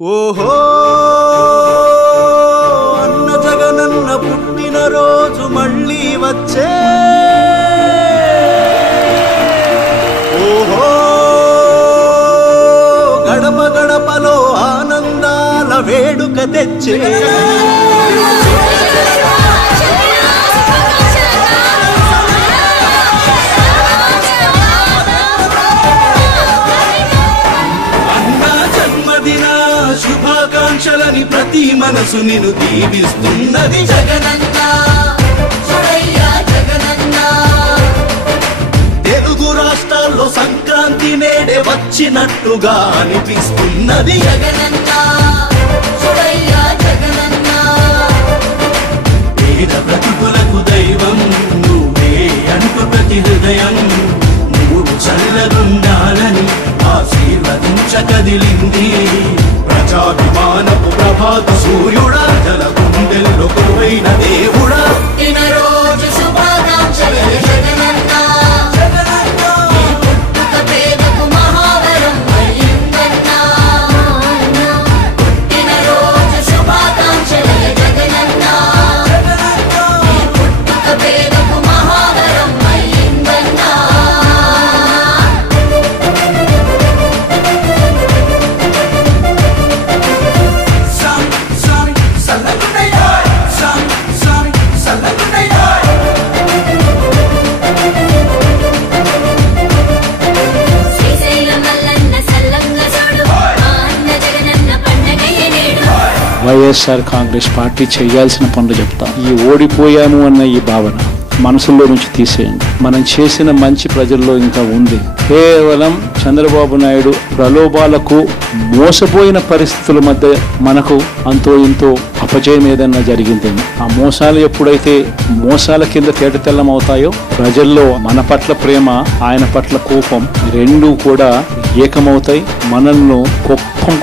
ఓహో అన్న జగనన్న పుట్టిన రోజు మళ్ళీ వచ్చే ఓహో గడప గడపలో ఆనందాల వేడుక తెచ్చే శుభాకాంక్షలని ప్రతి మనసు నిన్ను దీవిస్తున్నది జగనన్న చూడయ్యా జగనన్న తెలుగు రాష్ట్రాల్లో సంక్రాంతి నేడే వచ్చినట్టుగా అనిపిస్తున్నది జగనన్న చూడయ్యా జగనన్న పేద ప్రతిభులకు దైవం నువ్వే అంటూ ప్రతి హృదయం నువ్వు చల్లగుండాలని ఆశీర్వదించకదిలింది ప్రజాభిమానపు ప్రభాత సూర్యుడా జల గుండెల్లో కొలువైన దేవుడా ఇన రోజు శుభాకాంక్షలే జగనన్న ఈ పుట్టుక పేదకు మహావరం అయ్యిందన్న ఇన రోజు శుభాకాంక్షలే జగనన్న ఈ పుట్టుక పేదకు మహావరం అయ్యిందన్న వైఎస్ఆర్ కాంగ్రెస్ పార్టీ చేయాల్సిన పనులు చెప్తాం. ఈ ఓడిపోయాము అన్న ఈ భావన మనసులో నుంచి తీసేయండి. మనం చేసిన మంచి ప్రజల్లో ఇంకా ఉంది. కేవలం చంద్రబాబు నాయుడు ప్రలోభాలకు మోసపోయిన పరిస్థితుల మధ్య మనకు అంతో ఇంతో అపజయం ఏదన్నా జరిగిందేమో. ఆ మోసాలు ఎప్పుడైతే మోసాల కింద తేటతెల్లం అవుతాయో ప్రజల్లో మన పట్ల ప్రేమ, ఆయన పట్ల కోపం రెండూ కూడా ఏకమవుతాయి. మనల్ని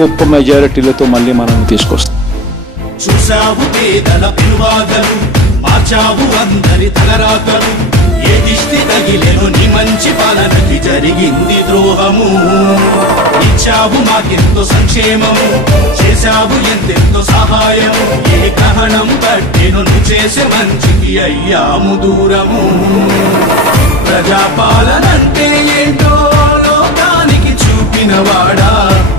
గొప్ప మెజారిటీలతో మళ్ళీ మనల్ని తీసుకొస్తాం. చూసావు పేదల పిలువాగలు, మార్చావు అందరి తలరాతలు. ఏ దిష్టి తగిలేను నీ మంచి పాలనకి జరిగింది ద్రోహము. ఇచ్చావు మాకెంతో సంక్షేమము, చేశావు ఎంతెంతో సహాయము. ఏ గ్రహణం పట్టెను నువ్వు చేసే మంచికి అయ్యాము దూరము. ప్రజాపాలనంటే ఏంటో లోకానికి చూపినవాడా,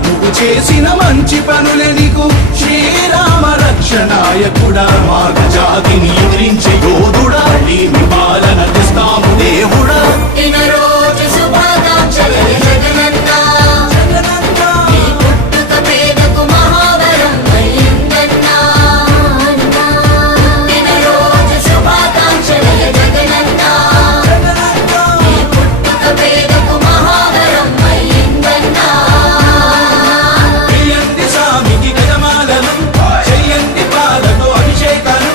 నువ్వు చేసిన మంచి పనులే నీకు శ్రీరామ రక్షణాయకుడా. మాగ జాతిని ఎదిరించే యోధుడా, నీ పాలన తెస్తాము దేవుడా. ఇన రోజు శుభాకాంక్షలే జగనన్న ఈ పుట్టుక పేదకు మహావరం అయ్యిందన్న. ఇన రోజు శుభాకాంక్షలే జగనన్న ఈ పుట్టుక పేదకు మహావరం అయ్యిందన్న. చెయ్యండి స్వామికి గజమాలలు, చెయ్యండి పాలతో అభిషేకాలు.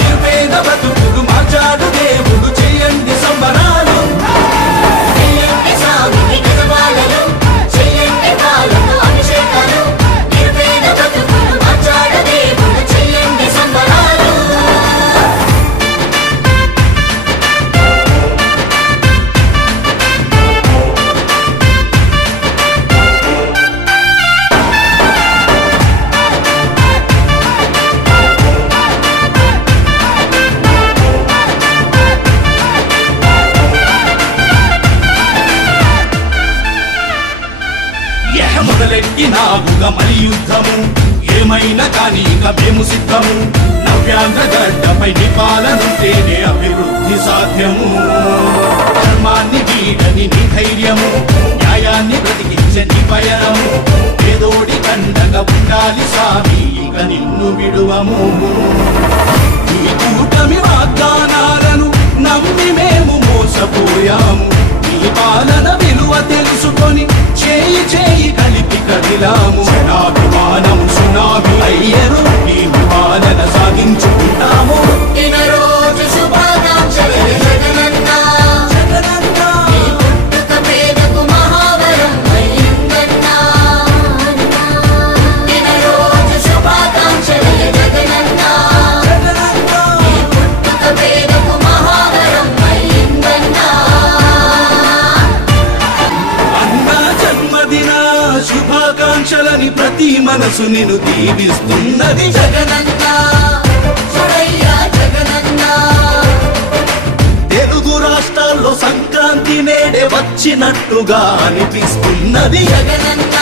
నిర్వేద బతుకులు మార్చాడు దేవుడు, చెయ్యండి సంబరాలు. చెయ్యండి స్వామికి గజమాలలు, చెయ్యండి పాలతో అభిషేకాలు. నిర్వేద బతుకులు మార్చాడు దేవుడు, చెయ్యండి సంబరాలు. మొదలెట్టినావుగ మలి యుద్ధము, ఏమైనా కానీ ఇక మేము సిద్ధము. నవ్యాంధ్ర గడ్డపై నీ పాలనుంటేనే అభివృద్ధి సాధ్యము. ధర్మాన్ని వీడని నీ ధైర్యము, న్యాయాన్ని బ్రతికించే నీ పయనము. పేదోడి కండగా ఉండాలి సామి, ఇక నిన్ను విడువము. ఈ కూటమి వాగ్దానాలను నమ్మి మేము మోసపోయాము. నీ పాలన విలువ తెలుసుకొని చేయి చేయి కలిపి కదిలాము. జనాభిమానం సునామీ అయ్యను, నీ పాలన సాగించుకుంటాము. ఇన రోజు శుభాకాంక్షలే జగనన్న ఈ పుట్టుక పేదకు మహావరం అయ్యిందన్న. ఇన రోజు శుభాకాంక్షలే జగనన్న ఈ పుట్టుక పేదకు మహావరం అయ్యిందన్న. అన్న జన్మదిన శుభాకాంక్షలని ప్రతి మన మనసు నిన్ను దీవిస్తున్నది జగనన్న చూడయ్యా జగనన్న తెలుగు రాష్ట్రాల్లో సంక్రాంతి నేడే వచ్చినట్టుగా అనిపిస్తున్నది జగనన్న